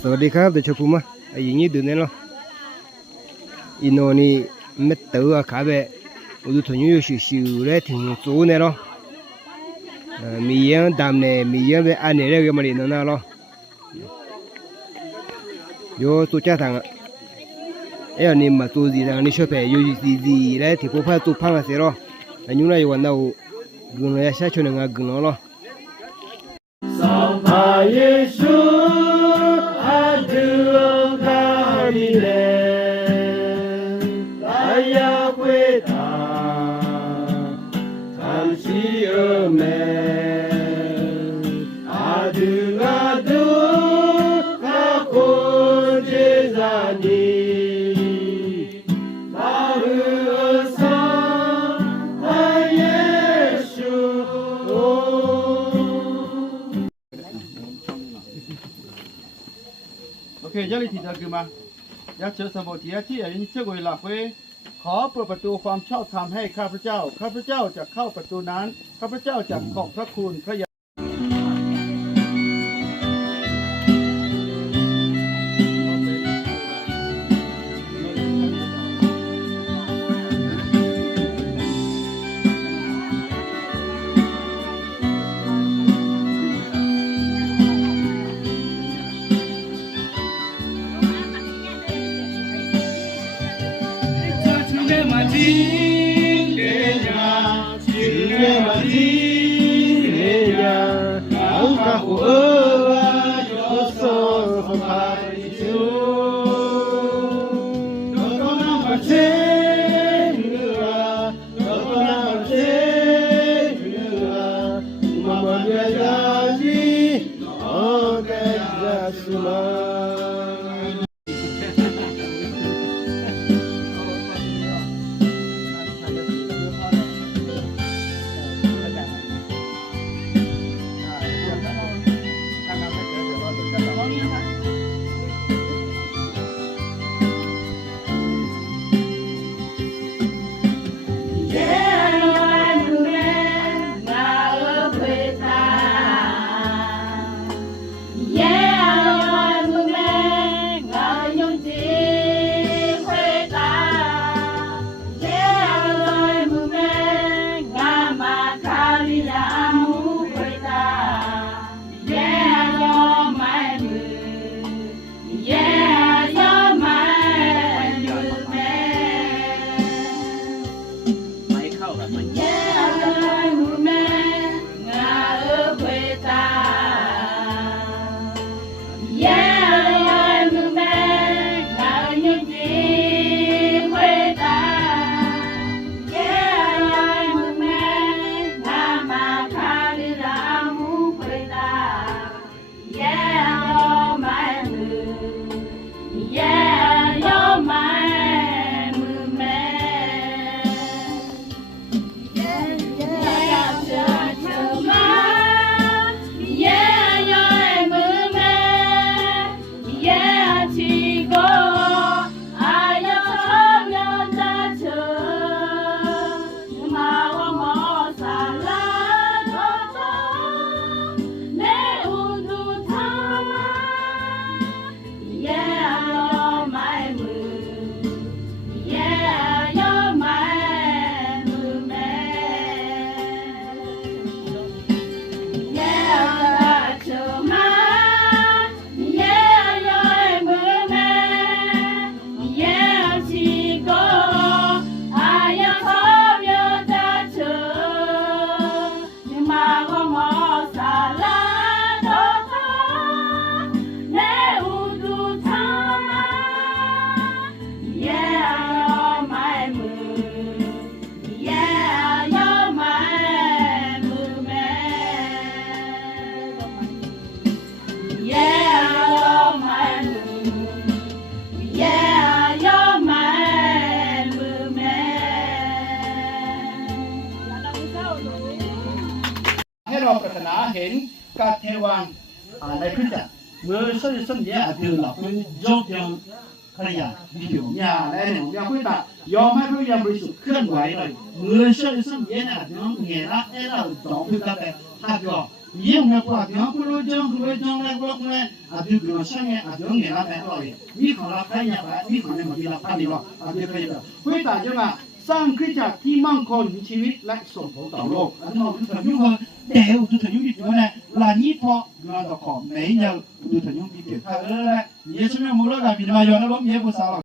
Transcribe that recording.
สวัสดีครับเดี๋ยวชมพูมาไอ้ยี่เดือนนี้เนาะอินโนนี่เม็ดตัวขาเบะอุดถุงยูชิวๆเลยถึงสูงเนี่ยเนาะมีเยอะดำเนี่ยมีเยอะเบะอันนี้เรียกมันนี่นั่นเนาะโยตัวจ้าทางเอ้ยนี่มาตัวดีทางนี่ชอบไปยูดีเลยที่พวกเขาตัวพังอ่ะเสียเนาะอันนี้น่าอยู่วันนั้นกุนเลยใช้ชนงากุนเนาะYesu adu kamile Aya kweta Kamsi ome Adu Kakonjezani Mahu asa Yesuโอเคยาลิทีจะคือมาอยากเชิญสมุทรที่อันนี้เชื่อเวลาเฟขอเปิดประตูความชอบธรรมให้ข้าพเจ้าข้าพเจ้าจะเข้าประตูนั้นข้าพเจ้าจะขอบพระคุณพระยาเราปรารถนาเห็นการเทวานในคริสตจักรเมื่อส้นเนี้ยคือหลักเป็นยกย่องขยันวิถียาและหนึ่งยาคุยตายอมให้พระวิญญาณบริสุทธิ์เคลื่อนไหวเลยเมื่อส้นเนี้ยน้องเงี้ยละเราต้องพิจารณาถ้าก็ nhiều người qua tiếng cứ lôi trong này qua này từ cái sáng ngày từ ngày nào này rồi mi còn là cái nhà vậy mi còn này mà đi là cái gì rồi từ cái đó với tại chứ mà sang cái chảที่มั่งคงชีวิตและส่งผลต่อโลกอันนั้นคือถึงยุ่งเลยเดี๋ยวถึงยุ่งที่ตัวเนี่ยหลานนี้พองานต่อของไม่ยังถึงยุ่งที่เกิดขึ้นแล้วเนี่ยยี่สิบเมื่อมื้อละกันปีมาย้อนแล้วล้มเยอะกว่าสาว